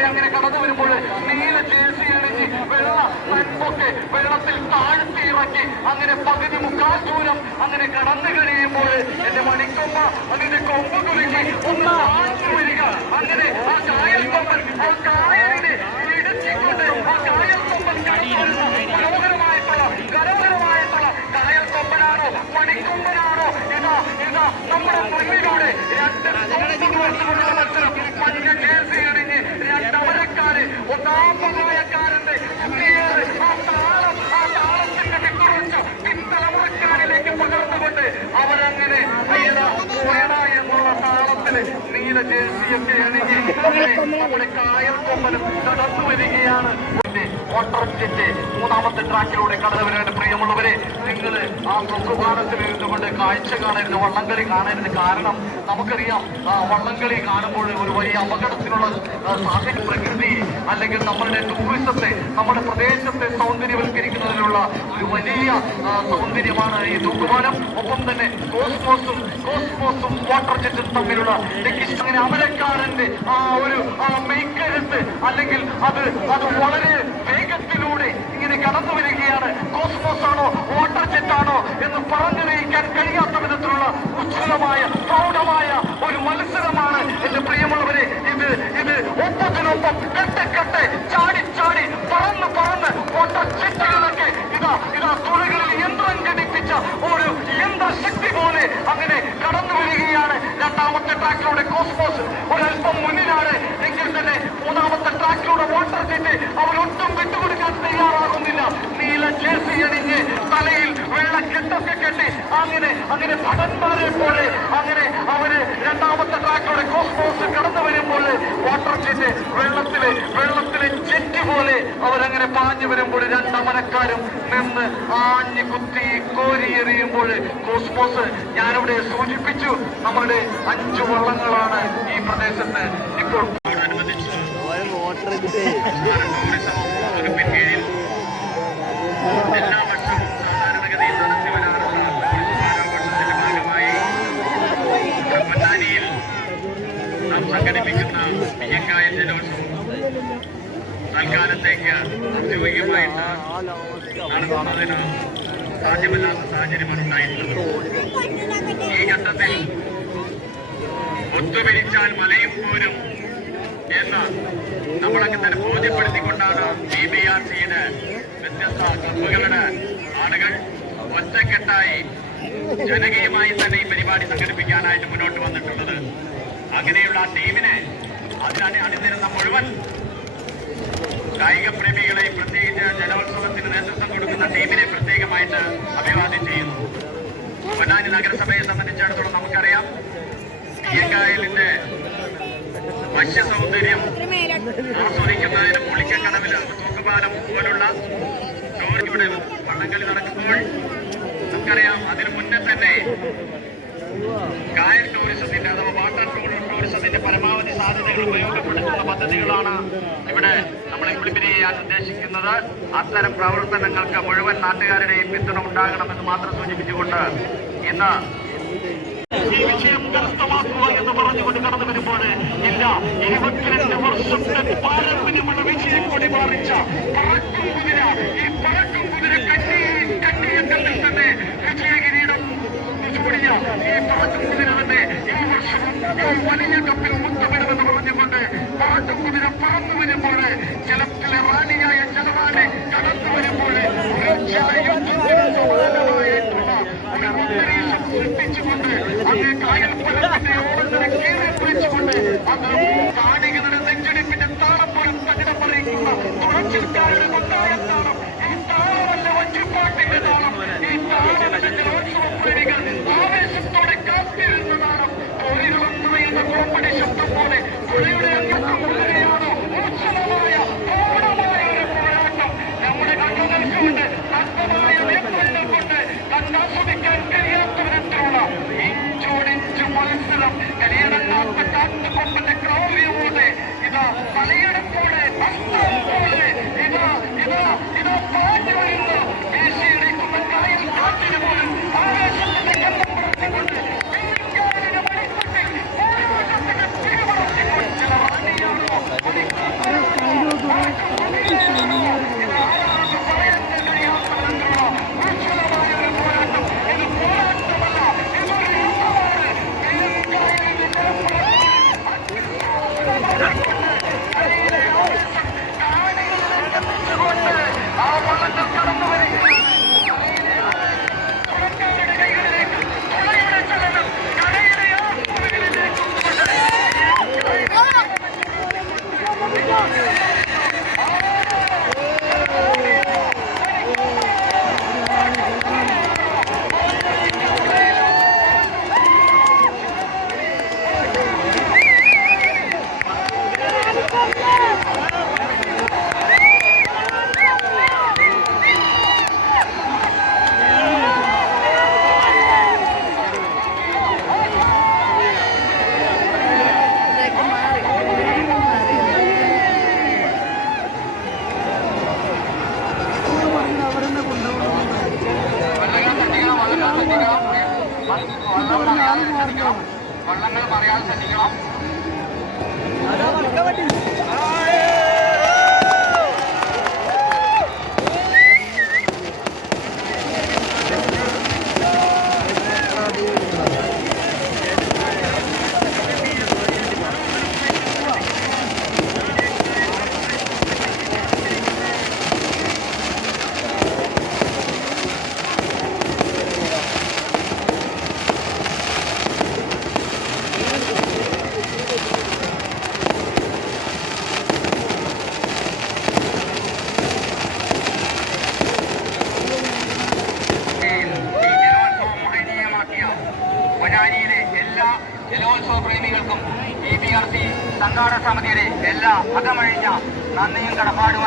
പ്രിയമുള്ളവരെ അങ്ങനെ കടന്നു വരുമ്പോൾ നീല ജേഴ്സി അണിഞ്ഞ് വെള്ള നൻപൊക്കെ വെള്ളത്തിൽ താഴ്ത്തി ഇറക്കി അങ്ങനെ പകുതി മുക്കാൽ ദൂരം അങ്ങനെ കടന്നു കഴിയുമ്പോൾ എന്റെ മണിക്കൊമ്പ അതിന്റെ കൊമ്പ് കുലുക്കി ഒന്ന് ആഴ്ച വരിക. അങ്ങനെ ആ കായൽ കൊമ്പൻ ആ കായലിനെ ഇടിച്ചിക്കൊണ്ട് ആ കായൽ കൊമ്പൻ കടന്നു മനോഹരമായിട്ടുള്ള മനോഹരമായിട്ടുള്ള കായൽ കൊമ്പനാണോ മണിക്കൊമ്പനാണോ? ഇതാ ഇതാ നമ്മുടെ മുന്നിലൂടെ രണ്ട് നീല ജേഴ്സിയൊക്കെ അണിഞ്ഞ് നമ്മുടെ കായൽ കൊമ്പനും കടന്നു വരികയാണ് ഓട്ടർജിന്റെ മൂന്നാമത്തെ ട്രാക്കിലൂടെ കടന്നു പ്രിയമുള്ളവരെ. നിങ്ങൾ ആ പ്രസുഭാനത്തിൽ ഇരുന്നുകൊണ്ട് കാഴ്ച കാണരുത് വള്ളംകളി കാണരുത്. കാരണം നമുക്കറിയാം ആ വള്ളംകളി കാണുമ്പോൾ ഒരു വലിയ അപകടത്തിനുള്ള സാഹചര്യം പ്രകൃതി അല്ലെങ്കിൽ നമ്മളുടെ ടൂറിസത്തെ നമ്മുടെ പ്രദേശത്തെ സൗന്ദര്യവൽക്കരിക്കുന്നതിനുള്ള ഒരു വലിയ സൗന്ദര്യമാണ് ഈ തൂക്കുപാലം. ഒപ്പം തന്നെ കോസ്മോസും കോസ്മോസും വാട്ടർ ജെറ്റും തമ്മിലുള്ള അങ്ങനെ അമരക്കാരന്റെ ആ ഒരു മെയ്ക്കരുത്ത് അല്ലെങ്കിൽ അത് അത് വളരെ വേഗത്തിലൂടെ ഇങ്ങനെ കടന്നു വരികയാണ്. കോസ്മോസ് ആണോ? വാട്ടർ ജെറ്റ് ആണോ? എന്ന് പറഞ്ഞറിയിക്കാൻ കഴിയാത്ത വിധത്തിലുള്ള ഉജ്ജ്വലമായ പ്രൗഢമായ ഒരു മത്സരമാണ് എന്റെ പ്രിയമുള്ളവരെ. ഇത് ഇത് ഒപ്പത്തിനൊപ്പം കെട്ടെ ചാടി ചാടി പറന്ന് പറന്ന് വാട്ടർ ജെറ്റുകളൊക്കെ ഇതാ ഇതാ തുഴകളിൽ യന്ത്രം ഘടിപ്പിച്ച ഒരു യന്ത്രശക്തി പോലെ അങ്ങനെ കടന്നു വരികയാണ്. രണ്ടാമത്തെ ട്രാക്കിലൂടെ കോസ്മോസ് ഒരല്പം മുന്നിലാണ് എങ്കിൽ തന്നെ മൂന്നാമത്തെ ട്രാക്കിലൂടെ വാട്ടർ ജെറ്റ് അവരൊട്ടും വിട്ടുകൊടുക്കാൻ തയ്യാറാകുന്നില്ല നീല അണിഞ്ഞ് തലയിൽ വെള്ളക്കെട്ടൊക്കെ കെട്ടി അങ്ങനെ അങ്ങനെ ഭടന്മാരെ പോലെ അങ്ങനെ അവർ രണ്ടാമത്തെ ട്രാക്കിലൂടെ കോസ്മോസ് കടന്നു വരുമ്പോൾ വാട്ടർ ജെറ്റ് വെള്ളത്തിലെ വെള്ളത്തിലെ ജെറ്റ് പോലെ അവരങ്ങനെ പാഞ്ഞു വരുമ്പോൾ രണ്ടമനക്കാരും നിന്ന് ആഞ്ഞു കുത്തി കോരിയെറിയുമ്പോൾ കോസ്മോസ് ഞാനിവിടെ സൂചിപ്പിച്ചു നമ്മുടെ അഞ്ചു വള്ളങ്ങളാണ് ഈ പ്രദേശത്ത് ഇപ്പോൾ വോട്ടർ സംഘടിപ്പിക്കുന്ന പിയക്കായ ജലോത്സവം തൽക്കാലത്തേക്ക് ഔദ്യോഗികമായിട്ട് നടത്തുന്നതിന് സാധ്യമല്ലാത്ത സാഹചര്യമാണ് ഉണ്ടായിട്ടുള്ളത് ഈ ഘട്ടത്തിൽ ഒത്തുപിരിച്ചാൽ മലയും പോരും എന്ന് നമ്മളൊക്കെ തന്നെ ബോധ്യപ്പെടുത്തിക്കൊണ്ടാണ് ബി ബി ആർ സിയുടെ വ്യത്യസ്ത ക്ലബുകളുടെ ആളുകൾ ഒറ്റക്കെട്ടായി ജനകീയമായി തന്നെ ഈ പരിപാടി സംഘടിപ്പിക്കാനായിട്ട് മുന്നോട്ട് വന്നിട്ടുള്ളത്. അങ്ങനെയുള്ള ആ ടീമിനെ അതിനെ അണിനിരുന്ന മുഴുവൻ കായിക പ്രേമികളെയും പ്രത്യേകിച്ച് തൂക്കുപാലം പോലുള്ള ടൂറിയുടെ വള്ളംകളി നടക്കുമ്പോൾ നമുക്കറിയാം അതിനു മുന്നേ തന്നെ കായൽ ടൂറിസത്തിന്റെ അഥവാ വാട്ടർ ടൂറിസത്തിന്റെ പരമാവധി സാധ്യതകൾ ഉപയോഗപ്പെടുത്തുന്ന പദ്ധതികളാണ് ഇവിടെ നമ്മൾ ഇംപ്ലിമെന്റ് ചെയ്യാൻ ഉദ്ദേശിക്കുന്നത്. അത്തരം പ്രവർത്തനങ്ങൾക്ക് മുഴുവൻ നാട്ടുകാരുടെയും പിന്തുണ ഉണ്ടാകണമെന്ന് മാത്രം സൂചിപ്പിച്ചുകൊണ്ട് ഇന്ന് ഈ വിഷയം കരസ്ഥമാക്കുക എന്ന് പറഞ്ഞുകൊണ്ട് കടന്നു വരുമ്പോൾ ഇല്ല. ഇരുപത്തിരണ്ട് വർഷത്തെ പാരമ്പര്യമുള്ള വിജയക്കൊടി മാറിച്ച പറക്കും കുതിര ഈ പറക്കും കുതിര കണ്ണി കണ്ണിയക്കത്തിൽ തന്നെ വിജയകിരീടം ചൂടിയ ഈ പറക്കും കുതിര തന്നെ ഈ വർഷവും വലിയ കപ്പിൽ മുത്തമിടുമെന്ന് പറഞ്ഞുകൊണ്ട് പറക്കും കുതിര പറന്നു വരുമ്പോൾ ജലത്തിലെ റാണിയായ Valeu! വള്ളങ്ങൾ പറയാതെ ശ്രദ്ധിക്കണം. സംഘാടക സമിതിയുടെ എല്ലാ അകമഴിഞ്ഞ നന്ദിയും കടപ്പാടും